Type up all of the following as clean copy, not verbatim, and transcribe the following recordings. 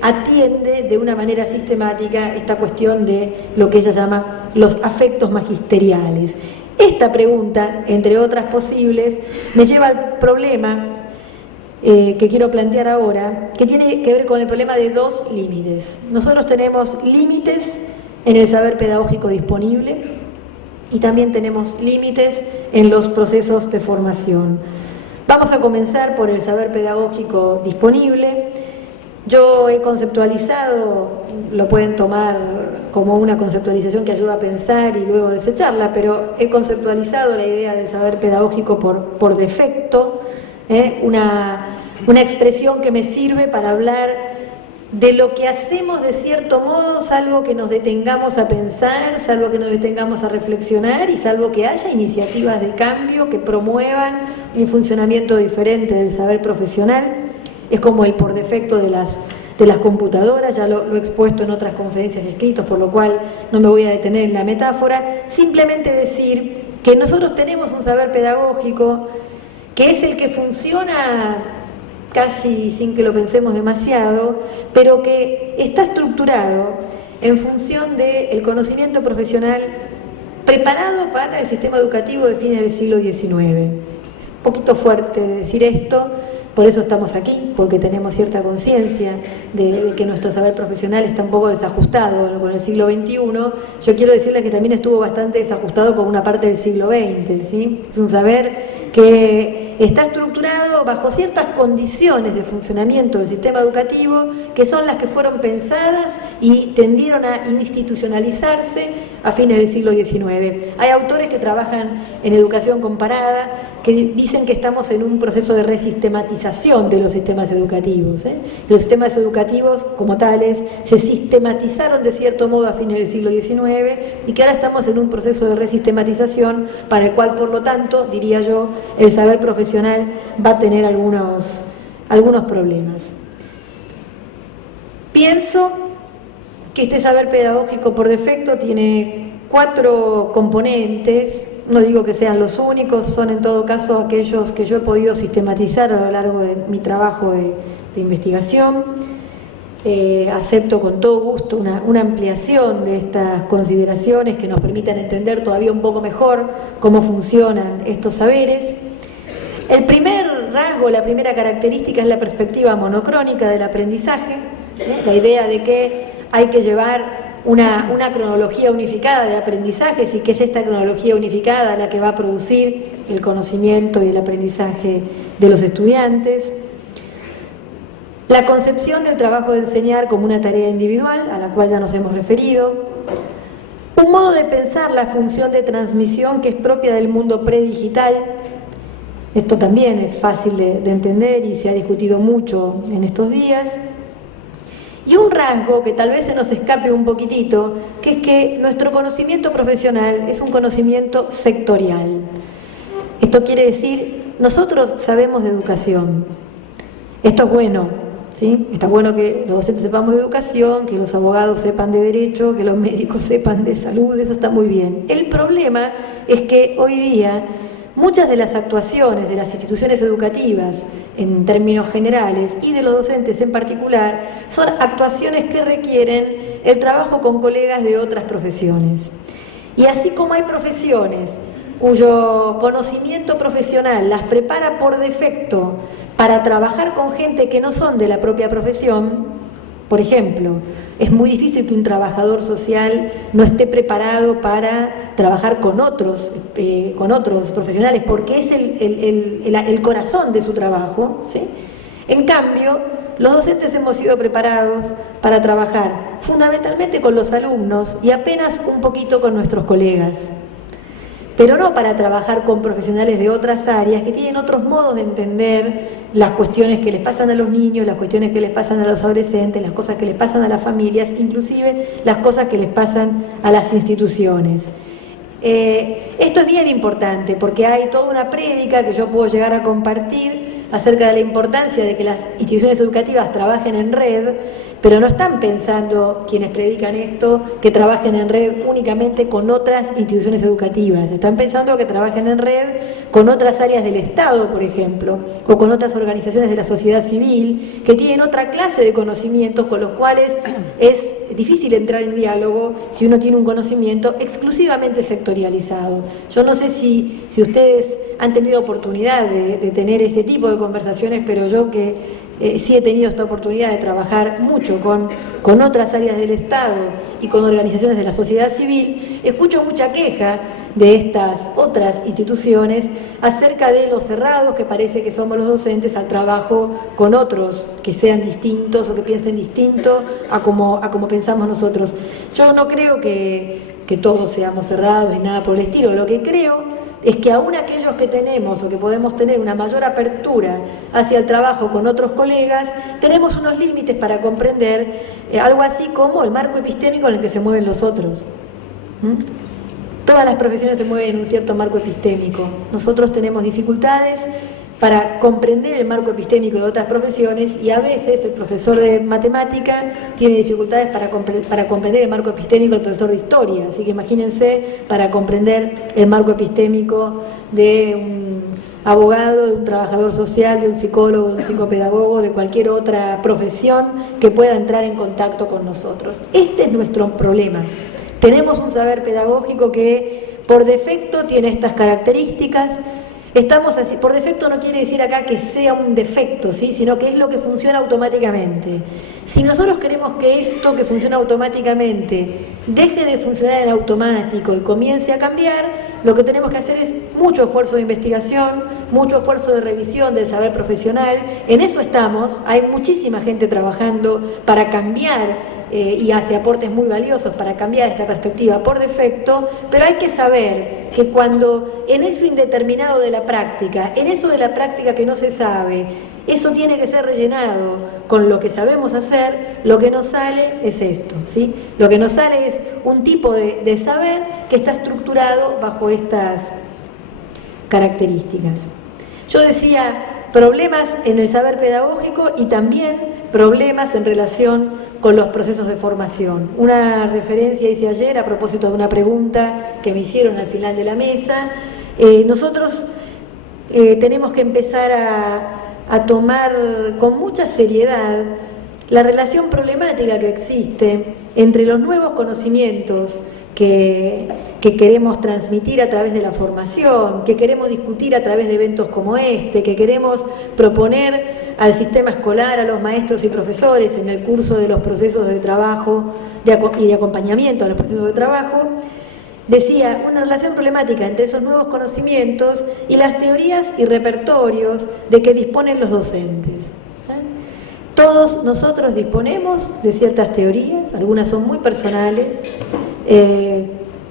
atiende de una manera sistemática esta cuestión de lo que ella llama los afectos magisteriales. Esta pregunta, entre otras posibles, me lleva al problema que quiero plantear ahora, que tiene que ver con el problema de dos límites. Nosotros tenemos límites en el saber pedagógico disponible y también tenemos límites en los procesos de formación. Vamos a comenzar por el saber pedagógico disponible. Yo he conceptualizado, lo pueden tomar como una conceptualización que ayuda a pensar y luego desecharla, pero he conceptualizado la idea del saber pedagógico por defecto, una expresión que me sirve para hablar de lo que hacemos de cierto modo, salvo que nos detengamos a pensar, salvo que nos detengamos a reflexionar y salvo que haya iniciativas de cambio que promuevan un funcionamiento diferente del saber profesional. Es como el por defecto de las computadoras, ya lo he expuesto en otras conferencias y escritos, por lo cual no me voy a detener en la metáfora. Simplemente decir que nosotros tenemos un saber pedagógico que es el que funciona casi sin que lo pensemos demasiado, pero que está estructurado en función del conocimiento profesional preparado para el sistema educativo de fines del siglo XIX. Es un poquito fuerte decir esto. Por eso estamos aquí, porque tenemos cierta conciencia de que nuestro saber profesional está un poco desajustado con el siglo XXI. Yo quiero decirles que también estuvo bastante desajustado con una parte del siglo XX, ¿sí? Es un saber que está estructurado bajo ciertas condiciones de funcionamiento del sistema educativo que son las que fueron pensadas y tendieron a institucionalizarse a fines del siglo XIX. Hay autores que trabajan en educación comparada que dicen que estamos en un proceso de resistematización de los sistemas educativos. Los sistemas educativos como tales se sistematizaron de cierto modo a fines del siglo XIX y que ahora estamos en un proceso de resistematización para el cual, por lo tanto, diría yo, el saber profesional va a tener algunos problemas. Pienso que este saber pedagógico por defecto tiene 4 componentes. No digo que sean los únicos, son en todo caso aquellos que yo he podido sistematizar a lo largo de mi trabajo de investigación. Acepto con todo gusto una ampliación de estas consideraciones que nos permitan entender todavía un poco mejor cómo funcionan estos saberes. El primer rasgo, la primera característica es la perspectiva monocrónica del aprendizaje, la idea de que hay que llevar una cronología unificada de aprendizajes y que es esta cronología unificada la que va a producir el conocimiento y el aprendizaje de los estudiantes. La concepción del trabajo de enseñar como una tarea individual, a la cual ya nos hemos referido. Un modo de pensar la función de transmisión que es propia del mundo predigital. Esto también es fácil de entender y se ha discutido mucho en estos días. Y un rasgo que tal vez se nos escape un poquitito, que es que nuestro conocimiento profesional es un conocimiento sectorial. Esto quiere decir, nosotros sabemos de educación. Esto es bueno, ¿sí? Está bueno que los docentes sepamos de educación, que los abogados sepan de derecho, que los médicos sepan de salud, eso está muy bien. El problema es que hoy día muchas de las actuaciones de las instituciones educativas en términos generales y de los docentes en particular son actuaciones que requieren el trabajo con colegas de otras profesiones. Y así como hay profesiones cuyo conocimiento profesional las prepara por defecto para trabajar con gente que no son de la propia profesión. Por ejemplo, es muy difícil que un trabajador social no esté preparado para trabajar con otros profesionales, porque es el corazón de su trabajo, ¿sí? En cambio, los docentes hemos sido preparados para trabajar fundamentalmente con los alumnos y apenas un poquito con nuestros colegas, pero no para trabajar con profesionales de otras áreas que tienen otros modos de entender las cuestiones que les pasan a los niños, las cuestiones que les pasan a los adolescentes, las cosas que les pasan a las familias, inclusive las cosas que les pasan a las instituciones. Esto es bien importante porque hay toda una prédica que yo puedo llegar a compartir acerca de la importancia de que las instituciones educativas trabajen en red, pero no están pensando quienes predican esto que trabajen en red únicamente con otras instituciones educativas, están pensando que trabajen en red con otras áreas del Estado, por ejemplo, o con otras organizaciones de la sociedad civil que tienen otra clase de conocimientos con los cuales es difícil entrar en diálogo si uno tiene un conocimiento exclusivamente sectorializado. Yo no sé si ustedes han tenido oportunidad de tener este tipo de conversaciones, pero yo que sí he tenido esta oportunidad de trabajar mucho con otras áreas del Estado y con organizaciones de la sociedad civil, escucho mucha queja de estas otras instituciones acerca de lo cerrados que parece que somos los docentes al trabajo con otros que sean distintos o que piensen distinto a como pensamos nosotros. Yo no creo que todos seamos cerrados ni nada por el estilo. Lo que creo es que aún aquellos que tenemos o que podemos tener una mayor apertura hacia el trabajo con otros colegas, tenemos unos límites para comprender algo así como el marco epistémico en el que se mueven los otros. Todas las profesiones se mueven en un cierto marco epistémico. Nosotros tenemos dificultades para comprender el marco epistémico de otras profesiones y a veces el profesor de matemática tiene dificultades para comprender el marco epistémico del profesor de historia. Así que imagínense para comprender el marco epistémico de un abogado, de un trabajador social, de un psicólogo, de un psicopedagogo, de cualquier otra profesión que pueda entrar en contacto con nosotros. Este es nuestro problema. Tenemos un saber pedagógico que por defecto tiene estas características. Estamos así, por defecto no quiere decir acá que sea un defecto, ¿sí? Sino que es lo que funciona automáticamente. Si nosotros queremos que esto que funciona automáticamente deje de funcionar en automático y comience a cambiar, lo que tenemos que hacer es mucho esfuerzo de investigación, mucho esfuerzo de revisión del saber profesional. En eso estamos, hay muchísima gente trabajando para cambiar y hace aportes muy valiosos para cambiar esta perspectiva por defecto, pero hay que saber que cuando en eso indeterminado de la práctica, en eso de la práctica que no se sabe, eso tiene que ser rellenado con lo que sabemos hacer, lo que nos sale es esto, ¿sí? Lo que nos sale es un tipo de saber que está estructurado bajo estas características. Yo decía problemas en el saber pedagógico y también problemas en relación con los procesos de formación. Una referencia hice ayer a propósito de una pregunta que me hicieron al final de la mesa. Nosotros tenemos que empezar a tomar con mucha seriedad la relación problemática que existe entre los nuevos conocimientos que queremos transmitir a través de la formación, que queremos discutir a través de eventos como este, que queremos proponer al sistema escolar, a los maestros y profesores en el curso de los procesos de trabajo y de acompañamiento a los procesos de trabajo. Decía, una relación problemática entre esos nuevos conocimientos y las teorías y repertorios de que disponen los docentes. Todos nosotros disponemos de ciertas teorías, algunas son muy personales,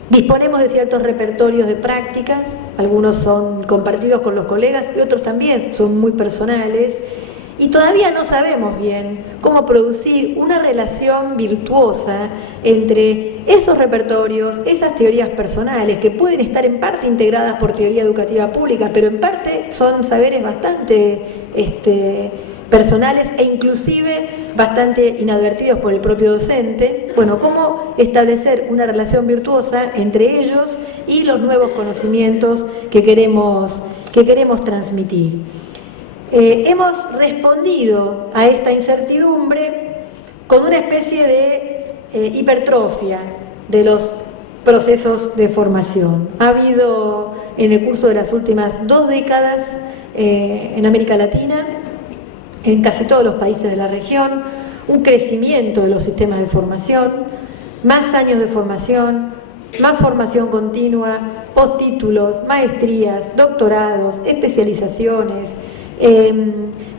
disponemos de ciertos repertorios de prácticas, algunos son compartidos con los colegas y otros también son muy personales, y todavía no sabemos bien cómo producir una relación virtuosa entre esos repertorios, esas teorías personales que pueden estar en parte integradas por teoría educativa pública, pero en parte son saberes bastante personales e inclusive bastante inadvertidos por el propio docente. Bueno, cómo establecer una relación virtuosa entre ellos y los nuevos conocimientos que queremos transmitir. Hemos respondido a esta incertidumbre con una especie de hipertrofia de los procesos de formación. Ha habido en el curso de las últimas 2 décadas en América Latina, en casi todos los países de la región, un crecimiento de los sistemas de formación, más años de formación, más formación continua, postítulos, maestrías, doctorados, especializaciones,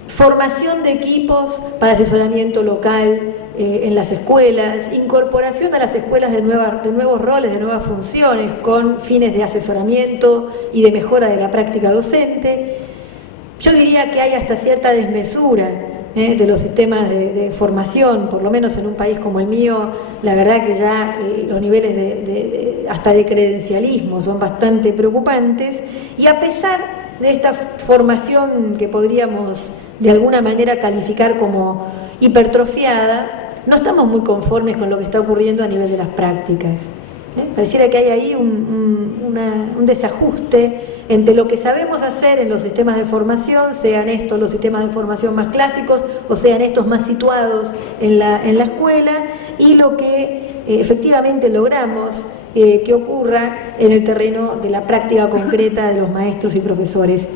formación de equipos para asesoramiento local en las escuelas, incorporación a las escuelas de nuevos roles, de nuevas funciones con fines de asesoramiento y de mejora de la práctica docente. Yo diría que hay hasta cierta desmesura de los sistemas de formación, por lo menos en un país como el mío, la verdad que ya los niveles hasta de credencialismo son bastante preocupantes, y a pesar de esta formación que podríamos de alguna manera calificar como hipertrofiada, no estamos muy conformes con lo que está ocurriendo a nivel de las prácticas. Pareciera que hay ahí un desajuste entre lo que sabemos hacer en los sistemas de formación, sean estos los sistemas de formación más clásicos o sean estos más situados en la escuela, y lo que efectivamente logramos que ocurra en el terreno de la práctica concreta de los maestros y profesores.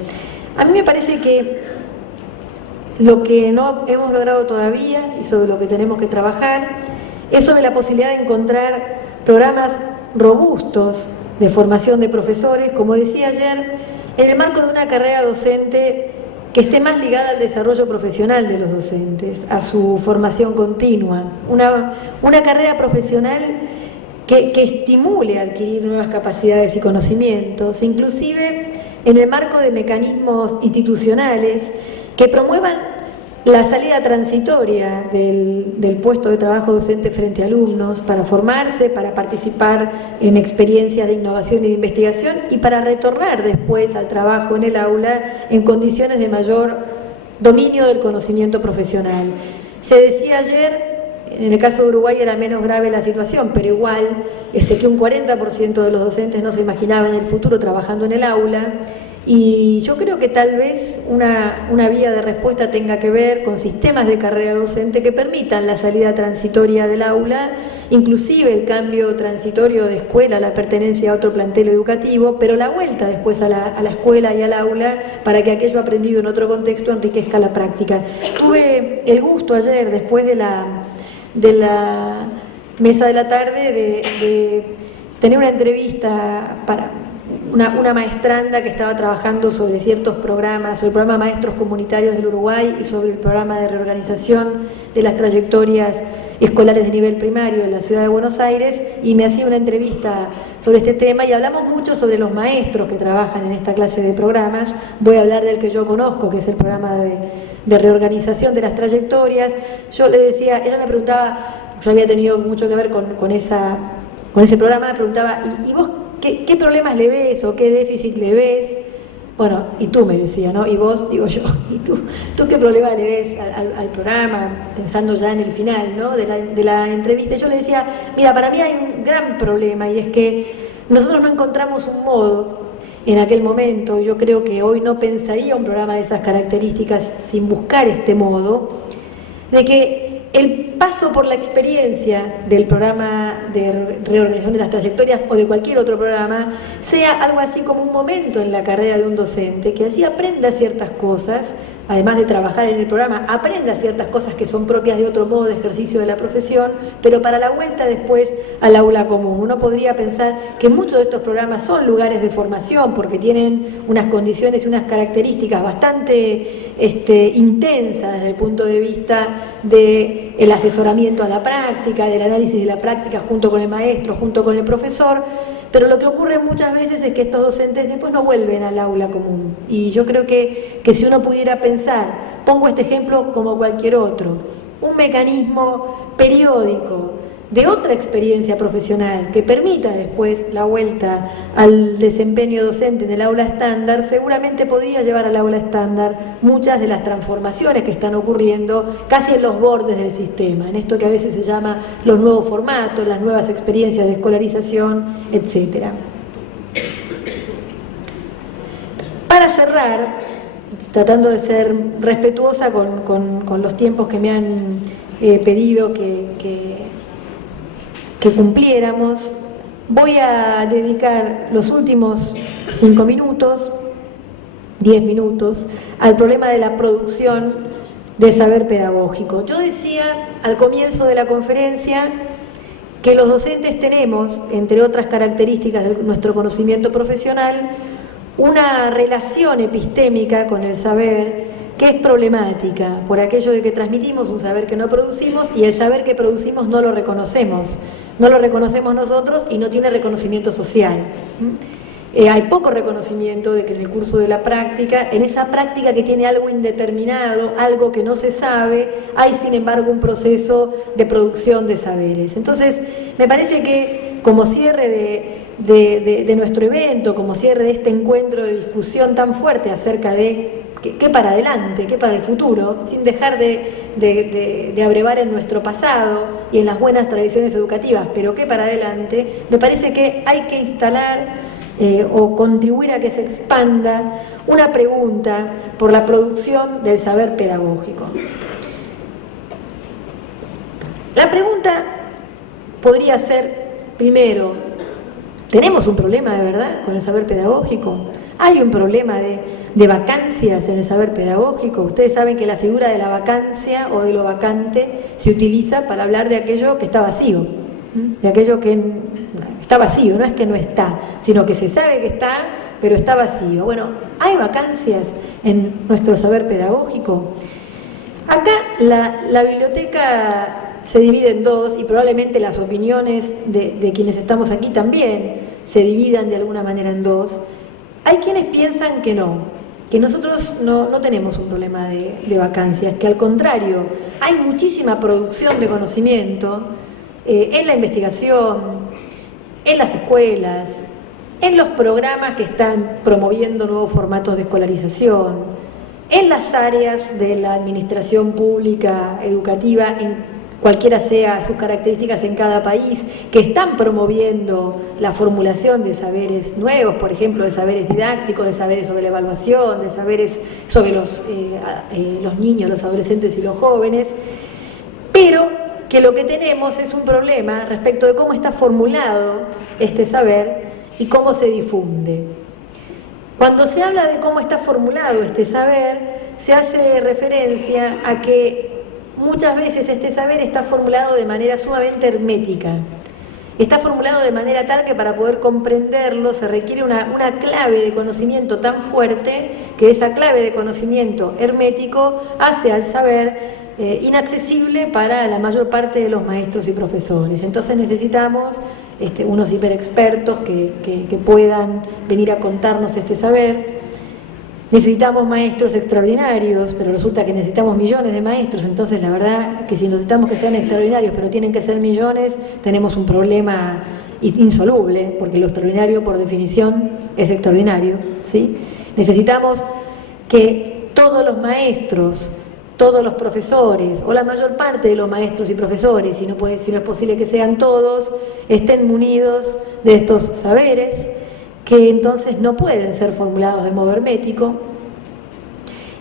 A mí me parece que lo que no hemos logrado todavía y sobre lo que tenemos que trabajar es sobre la posibilidad de encontrar programas robustos de formación de profesores, como decía ayer, en el marco de una carrera docente que esté más ligada al desarrollo profesional de los docentes, a su formación continua, una carrera profesional que estimule a adquirir nuevas capacidades y conocimientos, inclusive en el marco de mecanismos institucionales que promuevan la salida transitoria del puesto de trabajo docente frente a alumnos, para formarse, para participar en experiencias de innovación y de investigación y para retornar después al trabajo en el aula en condiciones de mayor dominio del conocimiento profesional. Se decía ayer, en el caso de Uruguay era menos grave la situación, pero igual que un 40% de los docentes no se imaginaba en el futuro trabajando en el aula. Y yo creo que tal vez una vía de respuesta tenga que ver con sistemas de carrera docente que permitan la salida transitoria del aula, inclusive el cambio transitorio de escuela, la pertenencia a otro plantel educativo, pero la vuelta después a la escuela y al aula para que aquello aprendido en otro contexto enriquezca la práctica. Tuve el gusto ayer, después de la mesa de la tarde, de tener una entrevista para una maestranda que estaba trabajando sobre ciertos programas, sobre el programa Maestros Comunitarios del Uruguay y sobre el programa de reorganización de las trayectorias escolares de nivel primario en la ciudad de Buenos Aires, y me hacía una entrevista sobre este tema y hablamos mucho sobre los maestros que trabajan en esta clase de programas. Voy a hablar del que yo conozco, que es el programa de reorganización de las trayectorias. Yo le decía, ella me preguntaba, yo había tenido mucho que ver con ese programa, me preguntaba, ¿y vos qué problemas le ves o qué déficit le ves? Bueno, y tú, me decía, ¿no? Y vos, digo yo, ¿y tú qué problema le ves al programa? Pensando ya en el final, ¿no?, de la entrevista. Yo le decía, mira, para mí hay un gran problema, y es que nosotros no encontramos un modo en aquel momento. Yo creo que hoy no pensaría un programa de esas características sin buscar este modo, de que el paso por la experiencia del programa de reorganización de las trayectorias o de cualquier otro programa sea algo así como un momento en la carrera de un docente, que allí aprenda ciertas cosas, además de trabajar en el programa, aprenda ciertas cosas que son propias de otro modo de ejercicio de la profesión, pero para la vuelta después al aula común. Uno podría pensar que muchos de estos programas son lugares de formación porque tienen unas condiciones y unas características bastante intensas desde el punto de vista del asesoramiento a la práctica, del análisis de la práctica junto con el maestro, junto con el profesor. Pero lo que ocurre muchas veces es que estos docentes después no vuelven al aula común. Y yo creo que si uno pudiera pensar, pongo este ejemplo como cualquier otro, un mecanismo periódico de otra experiencia profesional que permita después la vuelta al desempeño docente en el aula estándar, seguramente podría llevar al aula estándar muchas de las transformaciones que están ocurriendo casi en los bordes del sistema, en esto que a veces se llama los nuevos formatos, las nuevas experiencias de escolarización, etc. Para cerrar, tratando de ser respetuosa con los tiempos que me han pedido que cumpliéramos, voy a dedicar los últimos 5 minutos, 10 minutos, al problema de la producción de saber pedagógico. Yo decía al comienzo de la conferencia que los docentes tenemos, entre otras características de nuestro conocimiento profesional, una relación epistémica con el saber que es problemática, por aquello de que transmitimos un saber que no producimos, y el saber que producimos no lo reconocemos nosotros y no tiene reconocimiento social. Hay poco reconocimiento de que en el curso de la práctica, en esa práctica que tiene algo indeterminado, algo que no se sabe, hay sin embargo un proceso de producción de saberes. Entonces, me parece que como cierre de nuestro evento, como cierre de este encuentro de discusión tan fuerte acerca de qué para adelante, qué para el futuro, sin dejar de abrevar en nuestro pasado y en las buenas tradiciones educativas, pero qué para adelante, me parece que hay que instalar o contribuir a que se expanda una pregunta por la producción del saber pedagógico. La pregunta podría ser, primero, ¿tenemos un problema de verdad con el saber pedagógico? ¿Hay un problema de vacancias en el saber pedagógico? Ustedes saben que la figura de la vacancia o de lo vacante se utiliza para hablar de aquello que está vacío, de aquello que está vacío, no es que no está, sino que se sabe que está, pero está vacío. Bueno, ¿hay vacancias en nuestro saber pedagógico? Acá la biblioteca se divide en dos y probablemente las opiniones de quienes estamos aquí también se dividan de alguna manera en dos. Hay quienes piensan que no, que nosotros no tenemos un problema de vacancias, que al contrario, hay muchísima producción de conocimiento en la investigación, en las escuelas, en los programas que están promoviendo nuevos formatos de escolarización, en las áreas de la administración pública educativa, en cualquiera sea sus características en cada país, que están promoviendo la formulación de saberes nuevos, por ejemplo, de saberes didácticos, de saberes sobre la evaluación, de saberes sobre los niños, los adolescentes y los jóvenes, pero que lo que tenemos es un problema respecto de cómo está formulado este saber y cómo se difunde. Cuando se habla de cómo está formulado este saber, se hace referencia a que muchas veces este saber está formulado de manera sumamente hermética. Está formulado de manera tal que para poder comprenderlo se requiere una clave de conocimiento tan fuerte que esa clave de conocimiento hermético hace al saber inaccesible para la mayor parte de los maestros y profesores. Entonces necesitamos unos hiperexpertos que puedan venir a contarnos este saber. Necesitamos maestros extraordinarios, pero resulta que necesitamos millones de maestros, entonces la verdad que si necesitamos que sean extraordinarios, pero tienen que ser millones, tenemos un problema insoluble, porque lo extraordinario por definición es extraordinario, ¿sí? Necesitamos que todos los maestros, todos los profesores, o la mayor parte de los maestros y profesores, si no es posible que sean todos, estén munidos de estos saberes, que entonces no pueden ser formulados de modo hermético,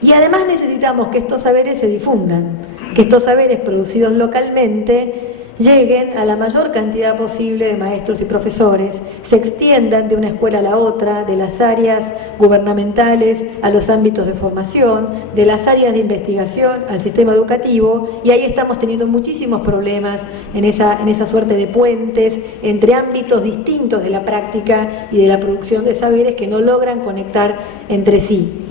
y además necesitamos que estos saberes se difundan, que estos saberes producidos localmente lleguen a la mayor cantidad posible de maestros y profesores, se extiendan de una escuela a la otra, de las áreas gubernamentales a los ámbitos de formación, de las áreas de investigación al sistema educativo, y ahí estamos teniendo muchísimos problemas en esa suerte de puentes entre ámbitos distintos de la práctica y de la producción de saberes que no logran conectar entre sí.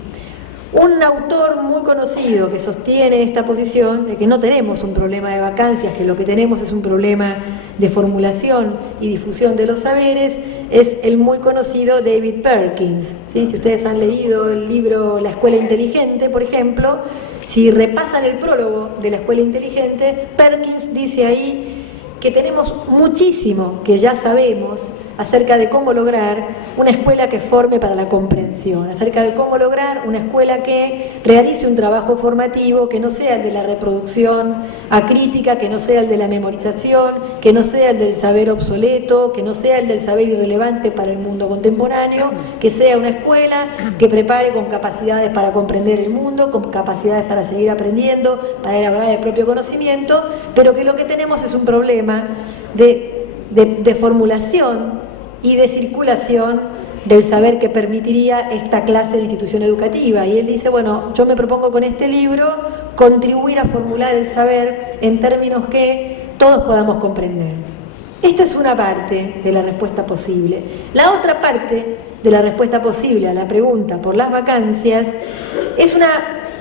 Un autor muy conocido que sostiene esta posición de que no tenemos un problema de vacancias, que lo que tenemos es un problema de formulación y difusión de los saberes, es el muy conocido David Perkins, ¿sí? Si ustedes han leído el libro La Escuela Inteligente, por ejemplo, si repasan el prólogo de La Escuela Inteligente, Perkins dice ahí que tenemos muchísimo que ya sabemos acerca de cómo lograr una escuela que forme para la comprensión, acerca de cómo lograr una escuela que realice un trabajo formativo que no sea el de la reproducción acrítica, que no sea el de la memorización, que no sea el del saber obsoleto, que no sea el del saber irrelevante para el mundo contemporáneo, que sea una escuela que prepare con capacidades para comprender el mundo, con capacidades para seguir aprendiendo, para elaborar el propio conocimiento, pero que lo que tenemos es un problema de formulación y de circulación del saber que permitiría esta clase de institución educativa. Y él dice, bueno, yo me propongo con este libro contribuir a formular el saber en términos que todos podamos comprender. Esta es una parte de la respuesta posible. La otra parte de la respuesta posible a la pregunta por las vacancias es una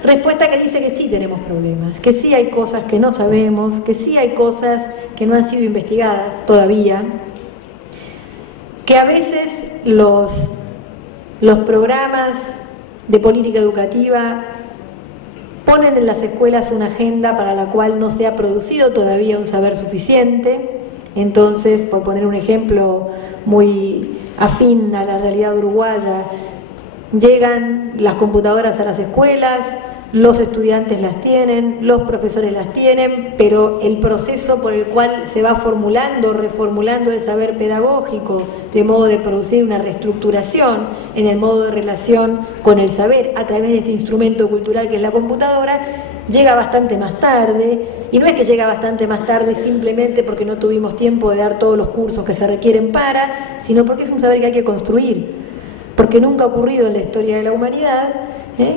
respuesta que dice que sí tenemos problemas, que sí hay cosas que no sabemos, que sí hay cosas que no han sido investigadas todavía, que a veces los programas de política educativa ponen en las escuelas una agenda para la cual no se ha producido todavía un saber suficiente, Entonces, por poner un ejemplo muy afín a la realidad uruguaya, llegan las computadoras a las escuelas, los estudiantes las tienen, los profesores las tienen, pero el proceso por el cual se va formulando, reformulando el saber pedagógico, de modo de producir una reestructuración en el modo de relación con el saber a través de este instrumento cultural que es la computadora, llega bastante más tarde, y no es que llega bastante más tarde simplemente porque no tuvimos tiempo de dar todos los cursos que se requieren para, sino porque es un saber que hay que construir, porque nunca ha ocurrido en la historia de la humanidad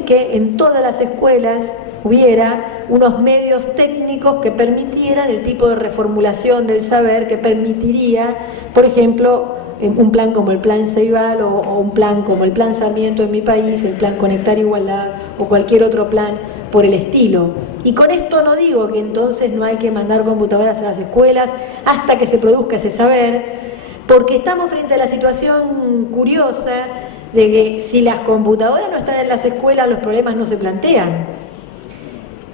que en todas las escuelas hubiera unos medios técnicos que permitieran el tipo de reformulación del saber que permitiría, por ejemplo, un plan como el Plan Ceibal o un plan como el Plan Sarmiento en mi país, el Plan Conectar Igualdad o cualquier otro plan por el estilo. Y con esto no digo que entonces no hay que mandar computadoras a las escuelas hasta que se produzca ese saber, porque estamos frente a la situación curiosa de que si las computadoras no están en las escuelas, los problemas no se plantean.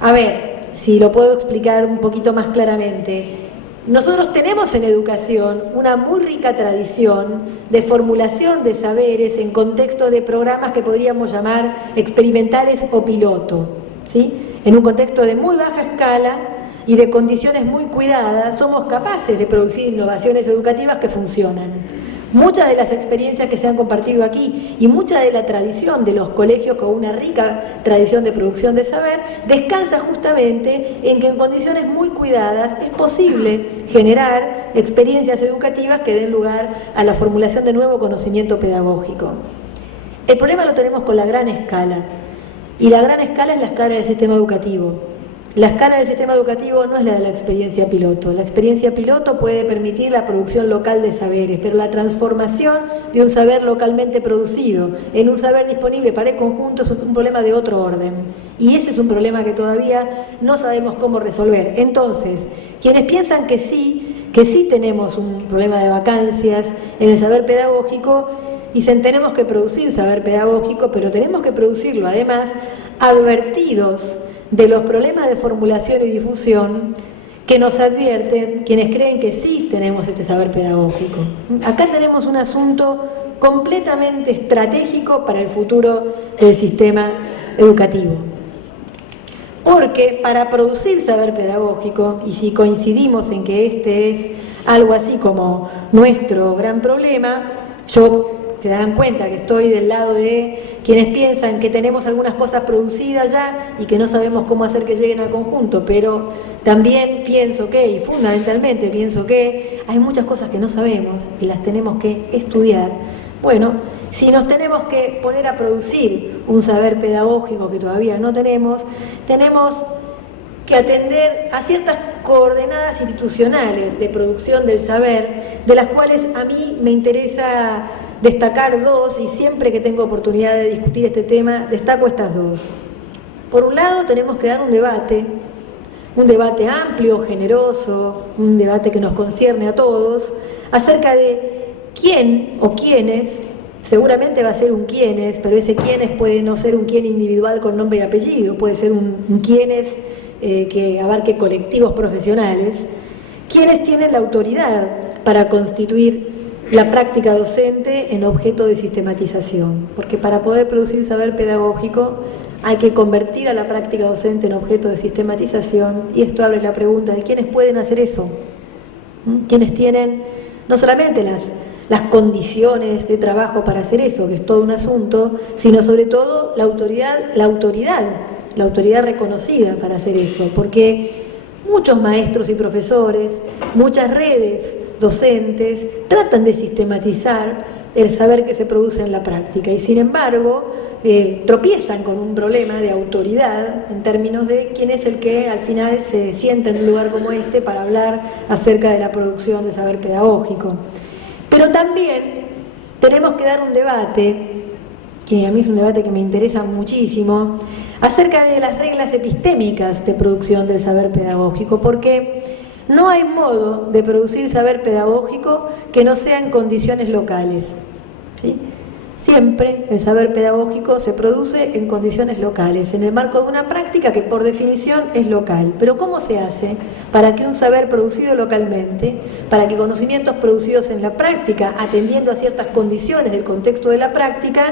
A ver, si lo puedo explicar un poquito más claramente. Nosotros tenemos en educación una muy rica tradición de formulación de saberes en contexto de programas que podríamos llamar experimentales o piloto, ¿sí? En un contexto de muy baja escala y de condiciones muy cuidadas, somos capaces de producir innovaciones educativas que funcionan. Muchas de las experiencias que se han compartido aquí y mucha de la tradición de los colegios con una rica tradición de producción de saber descansa justamente en que en condiciones muy cuidadas es posible generar experiencias educativas que den lugar a la formulación de nuevo conocimiento pedagógico. El problema lo tenemos con la gran escala, y la gran escala es la escala del sistema educativo. La escala del sistema educativo no es la de la experiencia piloto. La experiencia piloto puede permitir la producción local de saberes, pero la transformación de un saber localmente producido en un saber disponible para el conjunto es un problema de otro orden. Y ese es un problema que todavía no sabemos cómo resolver. Entonces, quienes piensan que sí tenemos un problema de vacancias en el saber pedagógico, dicen tenemos que producir saber pedagógico, pero tenemos que producirlo además advertidos de los problemas de formulación y difusión que nos advierten quienes creen que sí tenemos este saber pedagógico. Acá tenemos un asunto completamente estratégico para el futuro del sistema educativo. Porque para producir saber pedagógico, y si coincidimos en que este es algo así como nuestro gran problema, se darán cuenta que estoy del lado de quienes piensan que tenemos algunas cosas producidas ya y que no sabemos cómo hacer que lleguen al conjunto, pero también pienso que, y fundamentalmente pienso que, hay muchas cosas que no sabemos y las tenemos que estudiar. Bueno, si nos tenemos que poner a producir un saber pedagógico que todavía no tenemos que atender a ciertas coordenadas institucionales de producción del saber, de las cuales a mí me interesa destacar dos, y siempre que tengo oportunidad de discutir este tema, destaco estas dos. Por un lado, tenemos que dar un debate amplio, generoso, un debate que nos concierne a todos, acerca de quién o quiénes, seguramente va a ser un quiénes, pero ese quiénes puede no ser un quién individual con nombre y apellido, puede ser un quiénes que abarque colectivos profesionales, quienes tienen la autoridad para constituir la práctica docente en objeto de sistematización, porque para poder producir saber pedagógico hay que convertir a la práctica docente en objeto de sistematización, y esto abre la pregunta de quiénes pueden hacer eso, quienes tienen no solamente las condiciones de trabajo para hacer eso, que es todo un asunto, sino sobre todo la autoridad reconocida para hacer eso, porque muchos maestros y profesores, muchas redes docentes tratan de sistematizar el saber que se produce en la práctica y sin embargo tropiezan con un problema de autoridad en términos de quién es el que al final se sienta en un lugar como este para hablar acerca de la producción de saber pedagógico. Pero también tenemos que dar un debate, que a mí es un debate que me interesa muchísimo, acerca de las reglas epistémicas de producción del saber pedagógico, porque no hay modo de producir saber pedagógico que no sea en condiciones locales, ¿sí? Siempre el saber pedagógico se produce en condiciones locales, en el marco de una práctica que por definición es local. Pero ¿cómo se hace para que un saber producido localmente, para que conocimientos producidos en la práctica, atendiendo a ciertas condiciones del contexto de la práctica,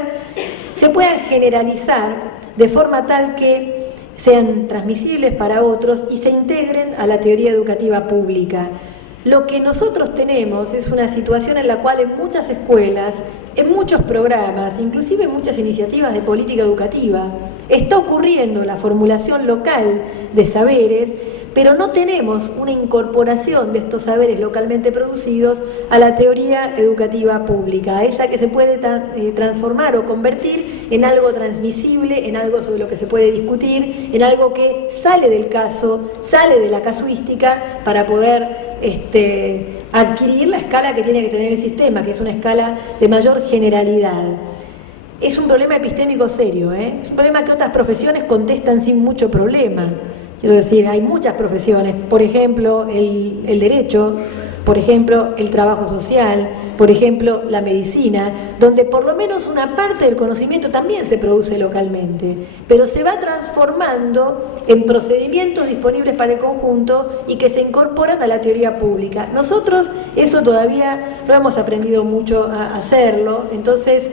se puedan generalizar de forma tal que sean transmisibles para otros y se integren a la teoría educativa pública? Lo que nosotros tenemos es una situación en la cual en muchas escuelas, en muchos programas, inclusive en muchas iniciativas de política educativa, está ocurriendo la formulación local de saberes, pero no tenemos una incorporación de estos saberes localmente producidos a la teoría educativa pública, esa que se puede transformar o convertir en algo transmisible, en algo sobre lo que se puede discutir, en algo que sale del caso, sale de la casuística para poder adquirir la escala que tiene que tener el sistema, que es una escala de mayor generalidad. Es un problema epistémico serio, es un problema que otras profesiones contestan sin mucho problema. Quiero decir, hay muchas profesiones, por ejemplo, el derecho, por ejemplo, el trabajo social, por ejemplo, la medicina, donde por lo menos una parte del conocimiento también se produce localmente, pero se va transformando en procedimientos disponibles para el conjunto y que se incorporan a la teoría pública. Nosotros eso todavía no hemos aprendido mucho a hacerlo, entonces,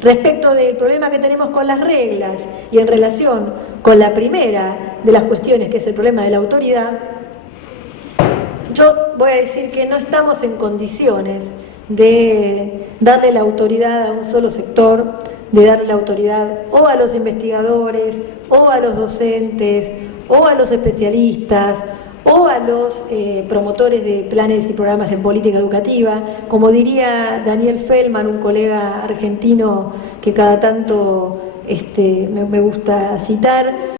respecto del problema que tenemos con las reglas y en relación con la primera de las cuestiones, que es el problema de la autoridad, yo voy a decir que no estamos en condiciones de darle la autoridad a un solo sector, de darle la autoridad o a los investigadores, o a los docentes, o a los especialistas, o a los promotores de planes y programas en política educativa. Como diría Daniel Feldman, un colega argentino que cada tanto me gusta citar,